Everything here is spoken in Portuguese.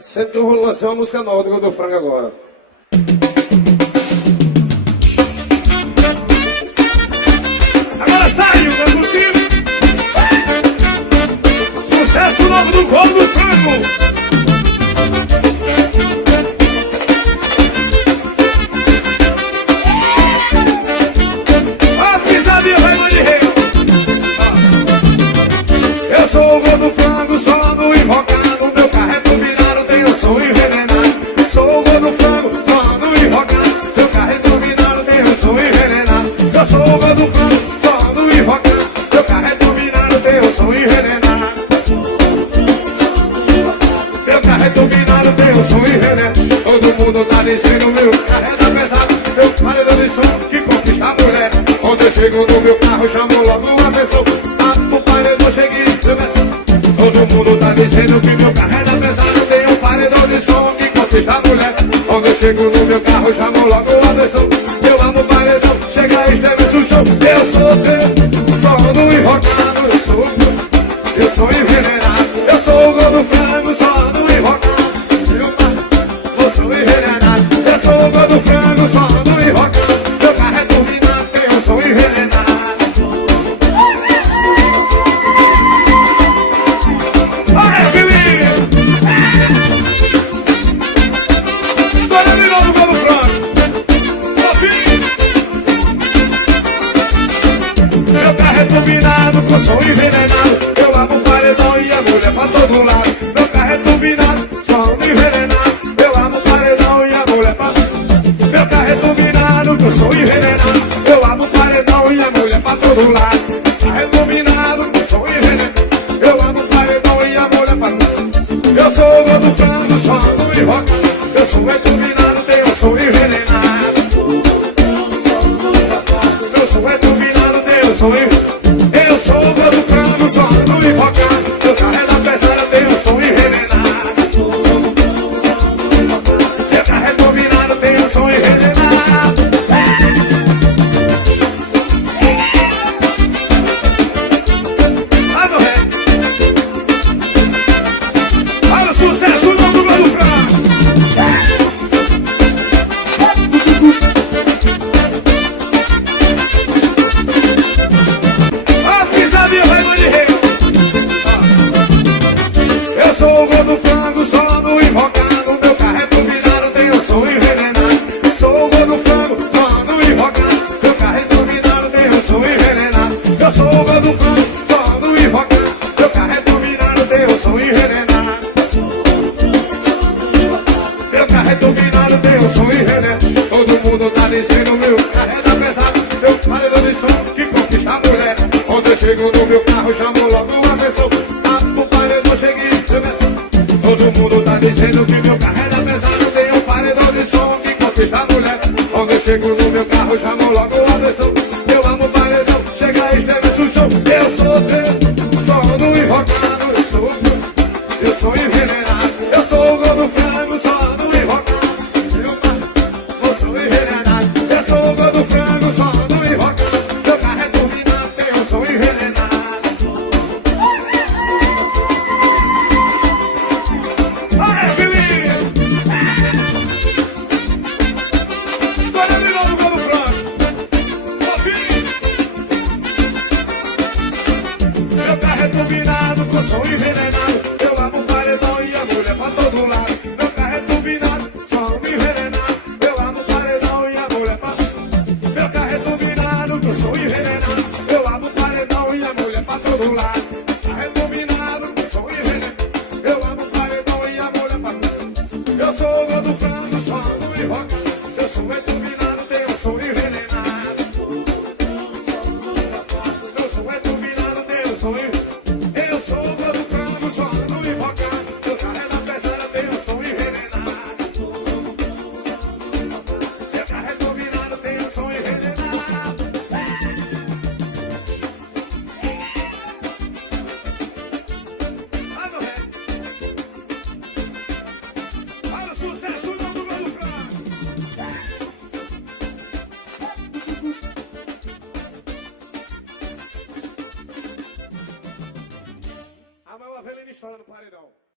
Sempre que eu vou lançar uma música nova do Godô Frango agora. Agora saiu, não é possível. Sucesso novo do Godô Frango. Eu sou o Godô Frango, só no invocado. Meu carro é turbinado, tem o som envenenado. Sou o Godô Frango, só no invocado. Meu carro é turbinado, tem o som envenenado. Eu sou o Godô Frango, só no invocado. Meu carro é turbinado, tem o som envenenado. Meu carro é turbinado, tem o som envenenado. Todo mundo tá dizendo meu carro é da pesada. Meu paredão de som que conquista a mulher. Quando eu chego no meu carro, chamo logo uma pessoa. O paredão chega e todo mundo tá dizendo que meu carro é da pesada. Tem um paredão de som que conquista a mulher. Quando eu chego no meu carro, chamo logo a atenção. Eu amo o paredão, chega e estremece o show. Eu sou teu, só no invocado. Eu sou envenenado. Eu sou o Godô Frango, só no invocado. Eu sou envenenado. Eu sou o Godô Frango, só no invocado. Meu carro é turbinado, tem um som envenenado. Turbinado, com som envenenado. Eu amo o paredão e a mulher pra todo lado. Meu carro é turbinado, som envenenado. Eu amo o paredão e a mulher pra... Meu carro é turbinado, com som envenenado. Eu amo o paredão e a mulher pra todo lado. Meu carro é turbinado, com som envenenado. Eu amo o paredão e a mulher pra... Eu sou o Godô Frango, som no invocado. Eu sou é turbinado, tenho som envenenado. Eu sou é turbinado, tenho som envenenado. Eu sou o Godô Frango, só no invocado. Meu carro é da pesada, tem um som envenenado. Meu carro é turbinado, tem um som envenenado. Vai, meu rei. Olha o sucesso do Godô Frango. Eu sou o Godô Frango, só no invocado. Meu carro é turbinado, tem o som envenenado. Sou o Godô Frango, só no invocado. Meu carro é turbinado, tem o som envenenado. Eu sou o Godô Frango, só no invocado. Meu carro é turbinado, tem o som envenenado. Meu carro é turbinado, tem o som envenenado. Todo mundo tá dizendo meu carro é da pesada. Meu paredão de som que conquista a mulher. Quando eu chego no meu carro, chamo logo uma pessoa. O paredão chega e estremece. Todo mundo tá dizendo que meu carro é da pesada. Tem um paredão de som que conquista a mulher. Quando eu chego no meu carro, chamo logo a atenção. Eu amo o paredão, chega e estremece o show. Eu sou teu, só no invocado. Eu sou envenenado. Eu sou o Godô Frango, só no invocado. Eu sou envenenado. Eu sou o Godô Frango, só no invocado. Meu carro é turbinado, tem um som envenenado. Meu carro é turbinado, com som envenenado. Eu amo o paredão e a mulher pra todo lado. Meu carro é turbinado, som envenenado. Eu amo o paredão e a mulher pra... Meu carro é turbinado, com som envenenado. Eu amo o paredão e a mulher pra todo lado. Meu carro é turbinado, com som envenenado. Eu amo o paredão e a mulher pra... Eu sou o Godô Frango, só no invocado. Eu sou é turbinado, tenho som envenenado. Eu sou é turbinado, tenho som envenenado. Eu sou o Godô Frango, só no invocado. Meu carro é da pesada, tem um som envenenado. Meu carro é turbinado, tem um som envenenado. Vai, meu rei. Olha o sucesso do Godô Frango. A maior velha história do paredão.